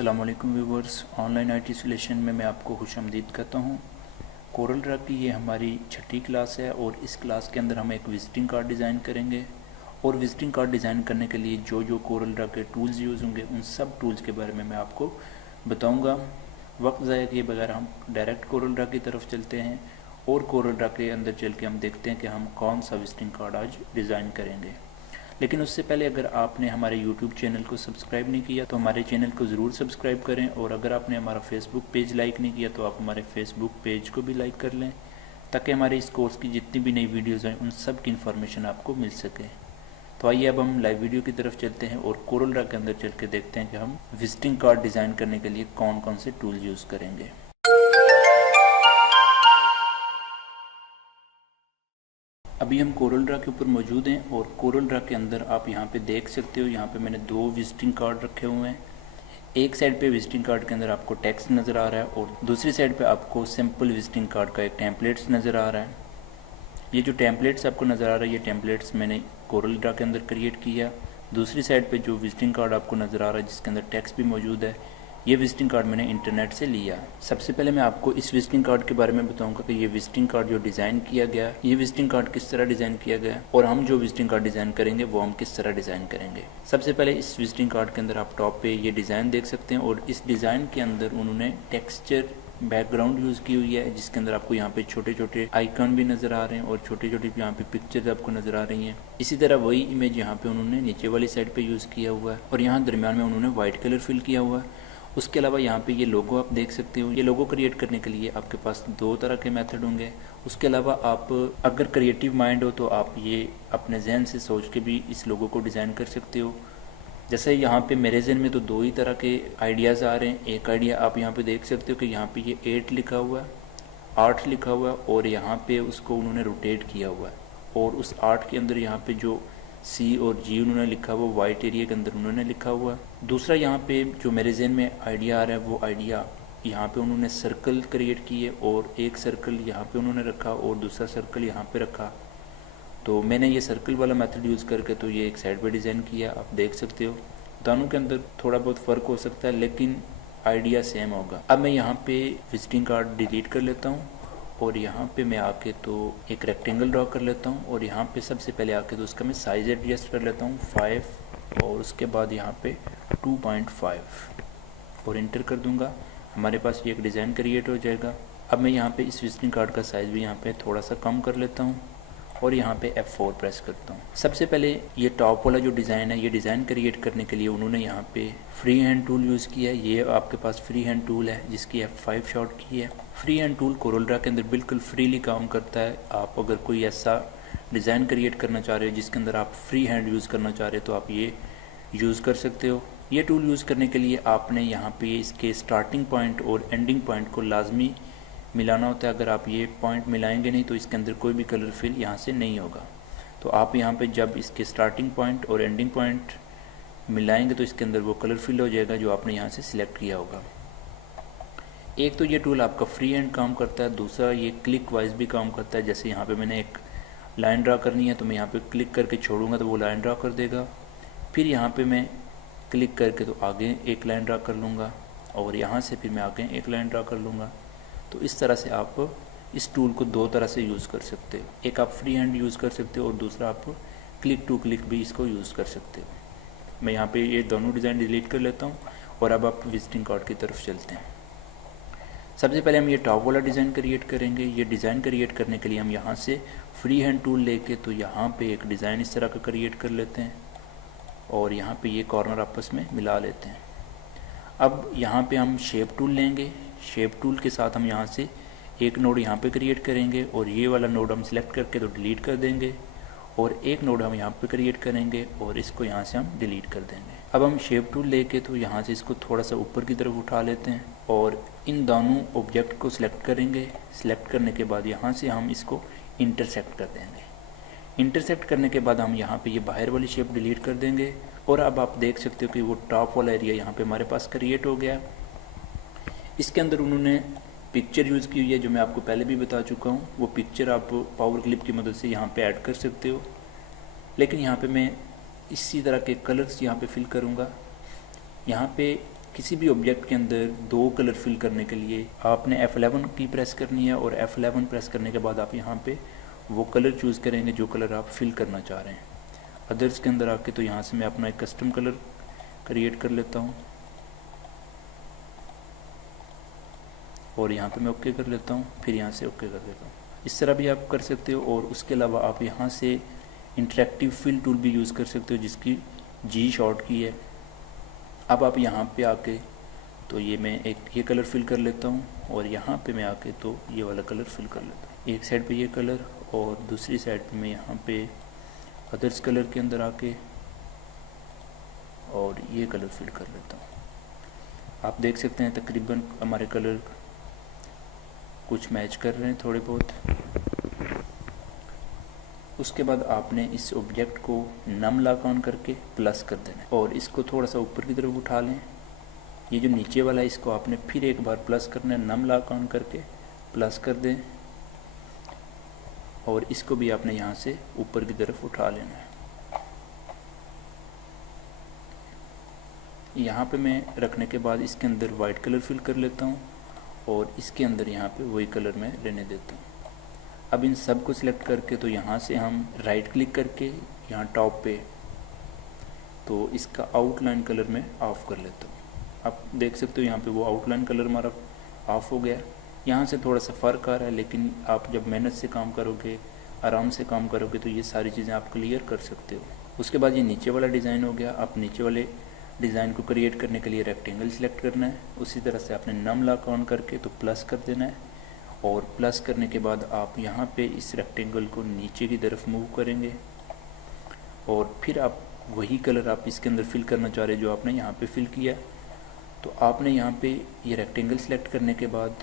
अस्सलामुअलैकुम viewers, online IT solution में मैं आपको खुशामदीद कहता हूँ। कोरल ड्रा की ये हमारी छठी क्लास है और इस क्लास के अंदर हम एक विजिटिंग कार्ड डिज़ाइन करेंगे और विजिटिंग कार्ड डिज़ाइन करने के लिए जो जो कोरल ड्रा के टूल्स यूज़ होंगे उन सब टूल्स के बारे में मैं आपको बताऊँगा। वक्त ज़ाया किए बगैर हम डायरेक्ट कोरल ड्रा की तरफ चलते हैं और कोरल ड्रा के अंदर चल के हम देखते हैं कि हम कौन सा विजिटिंग कार्ड आज डिज़ाइन करेंगे। लेकिन उससे पहले अगर आपने हमारे YouTube चैनल को सब्सक्राइब नहीं किया तो हमारे चैनल को ज़रूर सब्सक्राइब करें, और अगर आपने हमारा फेसबुक पेज लाइक नहीं किया तो आप हमारे फेसबुक पेज को भी लाइक कर लें, ताकि हमारे इस कोर्स की जितनी भी नई वीडियोज़ हैं उन सब की इन्फॉर्मेशन आपको मिल सके। तो आइए अब हम लाइव वीडियो की तरफ चलते हैं और कोरल ड्रा के अंदर चल के देखते हैं कि हम विजिटिंग कार्ड डिज़ाइन करने के लिए कौन कौन से टूल यूज़ करेंगे। अभी हम कोरल ड्रा के ऊपर मौजूद हैं और कोरल ड्रा के अंदर आप यहाँ पे देख सकते हो, यहाँ पे मैंने दो विजिटिंग कार्ड रखे हुए हैं। एक साइड पे विजिटिंग कार्ड के अंदर आपको टेक्स्ट नज़र आ रहा है और दूसरी साइड पे आपको सिंपल विजिटिंग कार्ड का एक टेम्पलेट्स नज़र आ रहा है। ये जो टेम्पलेट्स आपको नज़र आ रहा है, ये टेम्पलेट्स मैंने कोरल ड्रा के अंदर क्रिएट किया। दूसरी साइड पे जो विजिटिंग कार्ड आपको नज़र आ रहा है जिसके अंदर टेक्स्ट भी मौजूद है, ये विजिटिंग कार्ड मैंने इंटरनेट से लिया। सबसे पहले मैं आपको इस विजिटिंग कार्ड के बारे में बताऊंगा कि ये विजिटिंग कार्ड जो डिज़ाइन किया गया, ये विजिटिंग कार्ड किस तरह डिज़ाइन किया गया और हम जो विजिटिंग कार्ड डिज़ाइन करेंगे वो हम किस तरह डिज़ाइन करेंगे। सबसे पहले इस विजिटिंग कार्ड के अंदर आप टॉप पे ये डिज़ाइन देख सकते हैं और इस डिज़ाइन के अंदर उन्होंने टेक्सचर बैकग्राउंड यूज़ की हुई है, जिसके अंदर आपको यहाँ पे छोटे छोटे आइकन भी नज़र आ रहे हैं और छोटे छोटे यहाँ पे पिक्चर्स आपको नज़र आ रही हैं। इसी तरह वही इमेज यहाँ पे उन्होंने नीचे वाली साइड पे यूज़ किया हुआ है और यहाँ दरमियान में उन्होंने वाइट कलर फिल किया हुआ है। उसके अलावा यहाँ पे ये लोगो आप देख सकते हो। ये लोगो क्रिएट करने के लिए आपके पास दो तरह के मेथड होंगे। उसके अलावा आप अगर क्रिएटिव माइंड हो तो आप ये अपने जहन से सोच के भी इस लोगो को डिज़ाइन कर सकते हो। जैसे यहाँ पे मेरे जहन में तो दो ही तरह के आइडियाज़ आ रहे हैं। एक आइडिया आप यहाँ पे देख सकते हो कि यहाँ पे ये 8 लिखा हुआ है, 8 लिखा हुआ है और यहाँ पे उसको उन्होंने रोटेट किया हुआ है और उस 8 के अंदर यहाँ पे जो C और G उन्होंने लिखा हुआ वाइट एरिया के अंदर उन्होंने लिखा हुआ। दूसरा यहाँ पे जो मेरे जहन में आइडिया आ रहा है वो आइडिया यहाँ पे उन्होंने सर्कल क्रिएट किए और एक सर्कल यहाँ पे उन्होंने रखा और दूसरा सर्कल यहाँ पे रखा। तो मैंने ये सर्कल वाला मेथड यूज़ करके तो ये एक साइड पे डिज़ाइन किया। आप देख सकते हो दोनों के अंदर थोड़ा बहुत फ़र्क हो सकता है लेकिन आइडिया सेम होगा। अब मैं यहाँ पे विजिटिंग कार्ड डिलीट कर लेता हूँ और यहाँ पे मैं आके तो एक रेक्टेंगल ड्रॉ कर लेता हूँ और यहाँ पे सबसे पहले आके तो उसका मैं साइज़ एडजस्ट कर लेता हूँ 5 और उसके बाद यहाँ पे 2.5 और इंटर कर दूँगा। हमारे पास ये एक डिज़ाइन क्रिएट हो जाएगा। अब मैं यहाँ पे इस विजिटिंग कार्ड का साइज़ भी यहाँ पे थोड़ा सा कम कर लेता हूँ और यहाँ पे F4 प्रेस करता हूँ। सबसे पहले ये टॉप वाला जो डिज़ाइन है, ये डिज़ाइन क्रिएट करने के लिए उन्होंने यहाँ पे फ्री हैंड टूल यूज़ किया है। ये आपके पास फ्री हैंड टूल है जिसकी F5 शॉर्ट की है। Free hand tool Corel Draw के अंदर बिल्कुल फ्रीली काम करता है। आप अगर कोई ऐसा डिज़ाइन क्रिएट करना चाह रहे हो जिसके अंदर आप फ्री हैंड यूज़ करना चाह रहे हो तो आप ये यूज़ कर सकते हो। ये टूल यूज़ करने के लिए आपने यहाँ पे इसके स्टार्टिंग पॉइंट और एंडिंग पॉइंट को लाजमी मिलाना होता है। अगर आप ये पॉइंट मिलाएंगे नहीं तो इसके अंदर कोई भी कलर फिल यहाँ से नहीं होगा। तो आप यहाँ पे जब इसके स्टार्टिंग पॉइंट और एंडिंग पॉइंट मिलाएंगे तो इसके अंदर वो कलर फिल हो जाएगा जो आपने यहाँ से सिलेक्ट किया होगा। एक तो ये टूल आपका फ्री हैंड काम करता है, दूसरा ये क्लिक वाइज भी काम करता है। जैसे यहाँ पे मैंने एक लाइन ड्रा करनी है तो मैं यहाँ पे क्लिक करके छोड़ूंगा तो वो लाइन ड्रा कर देगा। फिर यहाँ पे मैं क्लिक करके तो आगे एक लाइन ड्रा कर लूँगा और यहाँ से फिर मैं आगे एक लाइन ड्रा कर लूँगा। तो इस तरह से आप इस टूल को दो तरह से यूज़ कर सकते हो। एक आप फ्री हैंड यूज़ कर सकते हो और दूसरा आप क्लिक टू क्लिक भी इसको यूज़ कर सकते हो। मैं यहाँ पे ये दोनों डिज़ाइन डिलीट कर लेता हूँ और अब आप विजिटिंग कार्ड की तरफ चलते हैं। सबसे पहले हम ये टॉप वाला डिज़ाइन क्रिएट करेंगे। ये डिज़ाइन क्रिएट करने के लिए हम यहाँ से फ्री हैंड टूल लेके तो यहाँ पे एक डिज़ाइन इस तरह का क्रिएट कर लेते हैं और यहाँ पे ये कॉर्नर आपस में मिला लेते हैं। अब यहाँ पे हम शेप टूल लेंगे। शेप टूल के साथ हम यहाँ से एक नोड यहाँ पे क्रिएट करेंगे और ये वाला नोड हम सिलेक्ट करके तो डिलीट कर देंगे और एक नोड हम यहाँ पे क्रिएट करेंगे और इसको यहाँ से हम डिलीट कर देंगे। अब हम शेप टूल लेके तो यहाँ से इसको थोड़ा सा ऊपर की तरफ उठा लेते हैं और इन दोनों ऑब्जेक्ट को सिलेक्ट करेंगे। सिलेक्ट करने के बाद यहाँ से हम इसको इंटरसेक्ट कर देंगे। इंटरसेक्ट करने के बाद हम यहाँ पे ये बाहर वाली शेप डिलीट कर देंगे और अब आप देख सकते हो कि वो टॉप वाला एरिया यहाँ पे हमारे पास क्रिएट हो गया। इसके अंदर उन्होंने पिक्चर यूज़ की हुई है जो मैं आपको पहले भी बता चुका हूँ। वो पिक्चर आप पावर क्लिप की मदद से यहाँ पे ऐड कर सकते हो, लेकिन यहाँ पे मैं इसी तरह के कलर्स यहाँ पे फिल करूँगा। यहाँ पे किसी भी ऑब्जेक्ट के अंदर दो कलर फिल करने के लिए आपने F11 की प्रेस करनी है और F11 प्रेस करने के बाद आप यहाँ पे वो कलर चूज़ करेंगे जो कलर आप फिल करना चाह रहे हैं। अदर्स के अंदर आके तो यहाँ से मैं अपना एक कस्टम कलर क्रिएट कर लेता हूँ और यहाँ पे मैं ओके कर लेता हूँ, फिर यहाँ से ओके कर लेता हूँ। इस तरह भी आप कर सकते हो और उसके अलावा आप यहाँ से इंटरेक्टिव फिल टूल भी यूज़ कर सकते हो जिसकी G शॉर्ट की है। अब आप यहाँ पे आके तो ये मैं एक ये कलर फिल कर लेता हूँ और यहाँ पे मैं आके तो ये वाला कलर फिल कर लेता हूँ। एक साइड पे ये कलर और दूसरी साइड पे मैं यहाँ पे अदर्स कलर के अंदर आके और ये कलर फिल कर लेता हूँ। आप देख सकते हैं तकरीबन हमारे कलर कुछ मैच कर रहे हैं थोड़े बहुत। उसके बाद आपने इस ऑब्जेक्ट को नम लॉक ऑन करके प्लस कर देना है और इसको थोड़ा सा ऊपर की तरफ उठा लें। ये जो नीचे वाला है इसको आपने फिर एक बार प्लस करना है, नम लॉक ऑन करके प्लस कर दें और इसको भी आपने यहाँ से ऊपर की तरफ उठा लेना है। यहाँ पे मैं रखने के बाद इसके अंदर वाइट कलर फिल कर लेता हूँ और इसके अंदर यहाँ पे वही कलर मैं रहने देता हूँ। अब इन सब को सिलेक्ट करके तो यहाँ से हम राइट क्लिक करके यहाँ टॉप पे तो इसका आउटलाइन कलर में ऑफ़ कर लेता हूँ। आप देख सकते हो यहाँ पे वो आउटलाइन कलर हमारा ऑफ़ हो गया। यहाँ से थोड़ा सा फ़र्क आ रहा है, लेकिन आप जब मेहनत से काम करोगे, आराम से काम करोगे तो ये सारी चीज़ें आप क्लियर कर सकते हो। उसके बाद ये नीचे वाला डिज़ाइन हो गया। आप नीचे वाले डिज़ाइन को क्रिएट करने के लिए रेक्टेंगल सिलेक्ट करना है। उसी तरह से आपने नम लॉक ऑन करके तो प्लस कर देना है और प्लस करने के बाद आप यहाँ पे इस रेक्टेंगल को नीचे की तरफ मूव करेंगे और फिर आप वही कलर आप इसके अंदर फिल करना चाह रहे हैं जो आपने यहाँ पे फिल किया। तो आपने यहाँ पे ये रेक्टेंगल सेलेक्ट करने के बाद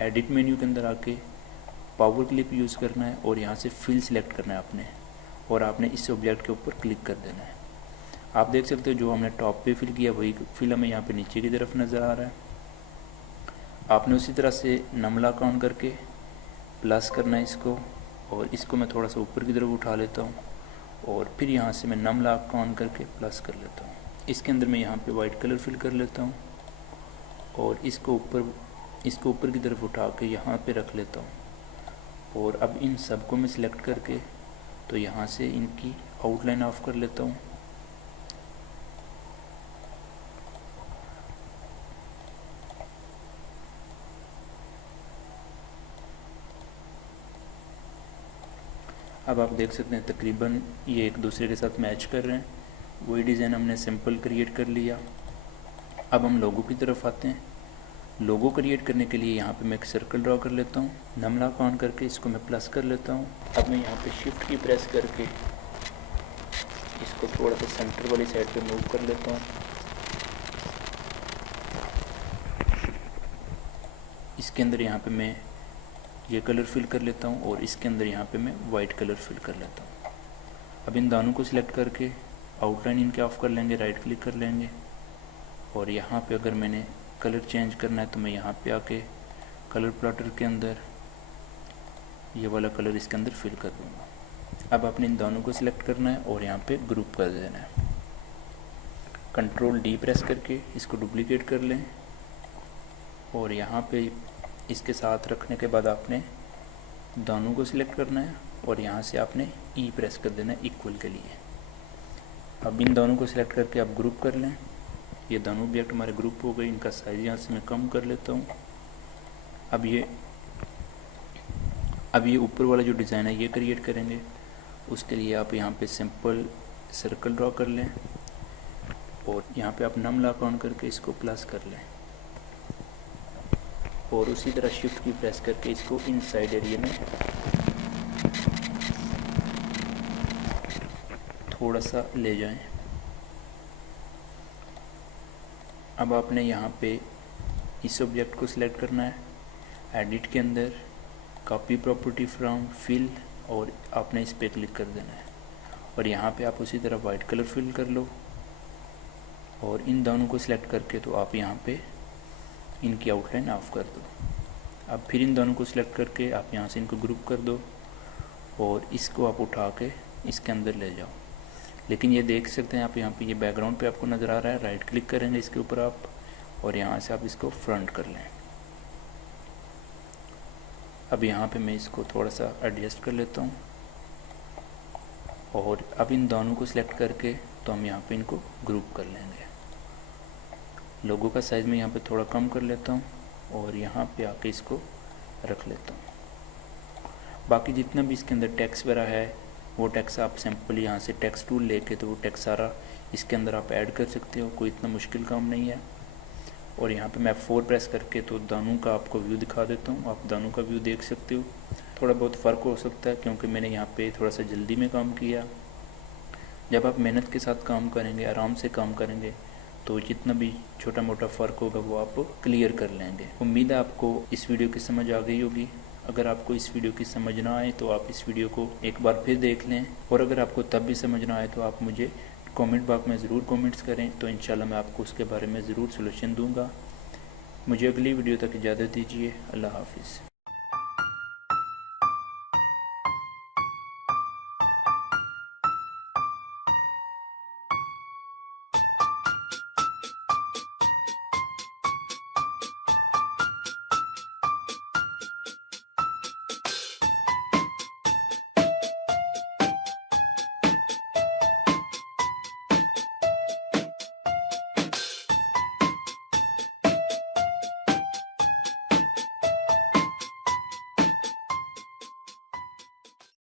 एडिट मेन्यू के अंदर आके पावर क्लिप यूज़ करना है और यहाँ से फिल सिलेक्ट करना है आपने और आपने इस ऑब्जेक्ट के ऊपर क्लिक कर देना है। आप देख सकते हो जो हमने टॉप पे फिल किया वही फिल हमें यहाँ पे नीचे की तरफ नज़र आ रहा है। आपने उसी तरह से नम लॉक ऑन करके प्लस करना है इसको और इसको मैं थोड़ा सा ऊपर की तरफ उठा लेता हूँ और फिर यहाँ से मैं नम लॉक ऑन करके प्लस कर लेता हूँ। इसके अंदर मैं यहाँ पे वाइट कलर फिल कर लेता हूँ और इसको ऊपर की तरफ उठा के यहाँ पे रख लेता हूँ और अब इन सब को मैं सिलेक्ट करके तो यहाँ से इनकी आउटलाइन ऑफ कर लेता हूँ। अब आप देख सकते हैं तकरीबन ये एक दूसरे के साथ मैच कर रहे हैं। वही डिज़ाइन हमने सिंपल क्रिएट कर लिया। अब हम लोगो की तरफ आते हैं। लोगो क्रिएट करने के लिए यहाँ पे मैं एक सर्कल ड्रॉ कर लेता हूँ। नम लॉक ऑन करके इसको मैं प्लस कर लेता हूँ। अब मैं यहाँ पे शिफ्ट की प्रेस करके इसको थोड़ा सा सेंटर वाली साइड पे मूव कर लेता हूँ। इसके अंदर यहाँ पे मैं ये कलर फिल कर लेता हूँ और इसके अंदर यहाँ पे मैं वाइट कलर फिल कर लेता हूँ। अब इन दोनों को सिलेक्ट करके आउटलाइन इनके ऑफ कर लेंगे, राइट क्लिक कर लेंगे और यहाँ पे अगर मैंने कलर चेंज करना है तो मैं यहाँ पे आके कलर प्लॉटर के अंदर ये वाला कलर इसके अंदर फिल कर दूँगा। अब आपने इन दोनों को सिलेक्ट करना है और यहाँ पे ग्रुप कर देना है। Ctrl+D प्रेस करके इसको डुप्लीकेट कर लें और यहाँ पे इसके साथ रखने के बाद आपने दोनों को सिलेक्ट करना है और यहाँ से आपने E प्रेस कर देना है इक्वल के लिए। अब इन दोनों को सिलेक्ट करके आप ग्रुप कर लें। ये दोनों ऑब्जेक्ट हमारे ग्रुप हो गए। इनका साइज़ यहाँ से मैं कम कर लेता हूँ। अब ये ऊपर वाला जो डिज़ाइन है ये क्रिएट करेंगे। उसके लिए आप यहाँ पे सिंपल सर्कल ड्रॉ कर लें और यहाँ पे आप नम लॉक ऑन करके इसको प्लस कर लें और उसी तरह शिफ्ट की प्रेस करके इसको इनसाइड एरिया में थोड़ा सा ले जाएं। अब आपने यहाँ पे इस ऑब्जेक्ट को सिलेक्ट करना है। एडिट के अंदर कॉपी प्रॉपर्टी फ्रॉम फिल और आपने इस पे क्लिक कर देना है और यहाँ पे आप उसी तरह वाइट कलर फिल कर लो और इन दोनों को सिलेक्ट करके तो आप यहाँ पे इनकी आउटलाइन ऑफ कर दो। अब फिर इन दोनों को सिलेक्ट करके आप यहाँ से इनको ग्रुप कर दो और इसको आप उठा के इसके अंदर ले जाओ। लेकिन ये देख सकते हैं आप यहाँ पे ये बैकग्राउंड पे आपको नज़र आ रहा है। राइट क्लिक करेंगे इसके ऊपर आप और यहाँ से आप इसको फ्रंट कर लें। अब यहाँ पे मैं इसको थोड़ा सा एडजस्ट कर लेता हूँ और अब इन दोनों को सिलेक्ट करके तो हम यहाँ पे इनको ग्रुप कर लेंगे। लोगो का साइज़ मैं यहाँ पे थोड़ा कम कर लेता हूँ और यहाँ पे आके इसको रख लेता हूँ। बाकी जितना भी इसके अंदर टेक्स्ट वगैरह है वो टेक्स्ट आप सिंपल यहाँ से टेक्स्ट टूल लेके तो वो टेक्स्ट सारा इसके अंदर आप ऐड कर सकते हो, कोई इतना मुश्किल काम नहीं है। और यहाँ पे मैं F4 प्रेस करके तो दानों का आपको व्यू दिखा देता हूँ, आप दानों का व्यू देख सकते हो। थोड़ा बहुत फ़र्क हो सकता है क्योंकि मैंने यहाँ पे थोड़ा सा जल्दी में काम किया। जब आप मेहनत के साथ काम करेंगे, आराम से काम करेंगे, तो जितना भी छोटा मोटा फ़र्क होगा वो आप क्लियर कर लेंगे। उम्मीद है आपको इस वीडियो की समझ आ गई होगी। अगर आपको इस वीडियो की समझ ना आए तो आप इस वीडियो को एक बार फिर देख लें, और अगर आपको तब भी समझ ना आए तो आप मुझे कमेंट बॉक्स में ज़रूर कमेंट्स करें, तो इंशाल्लाह मैं आपको उसके बारे में ज़रूर सॉल्यूशन दूंगा। मुझे अगली वीडियो तक इजाज़त दीजिए। अल्लाह हाफिज़।